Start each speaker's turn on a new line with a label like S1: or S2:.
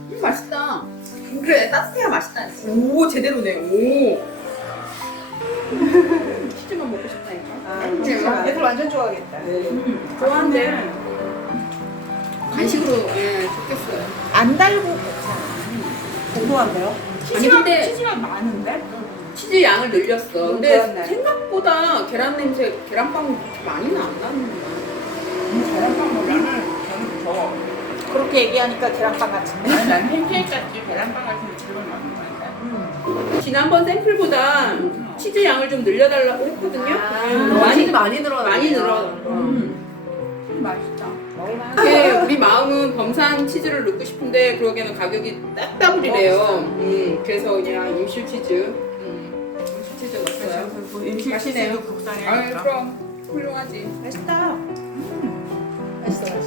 S1: 맛있다. 그래, 따뜻해야 맛있다. 오, 제대로네. 오. 치즈만 먹고 싶다니까.
S2: 얘들 완전 좋아하겠다.
S1: 좋아한데 간식으로 좋겠어요.
S2: 안 달고 괜찮아. 고소한데요?
S1: 아니 근데
S2: 치즈가 많은데?
S1: 치즈 양을 늘렸어. 근데
S2: 그렇네.
S1: 생각보다 계란 냄새, 계란빵 많이는 안 나는구나.
S3: 계란빵보다는 저는 더
S2: 그렇게 얘기하니까 계란빵 같은데?
S3: 아니 난 팬케이크 같이 계란빵 같은 게 제일 맛있는데.
S1: 지난번 샘플보다 치즈 양을 좀 늘려달라고 했거든요.
S4: 많이 늘어.
S1: 많이 늘어.
S3: 맛있다.
S1: 이게 우리 마음은 범산 치즈를 넣고 싶은데 그러기에는 가격이 딱 더블이래요. 그래서 그냥 임실 치즈, 임실 치즈 넣었어요.
S3: 임실
S1: 맛있네요.
S3: 치즈도 국산이니까.
S1: 아유 그럼 훌륭하지.
S2: 맛있다. 맛있어, 맛있어.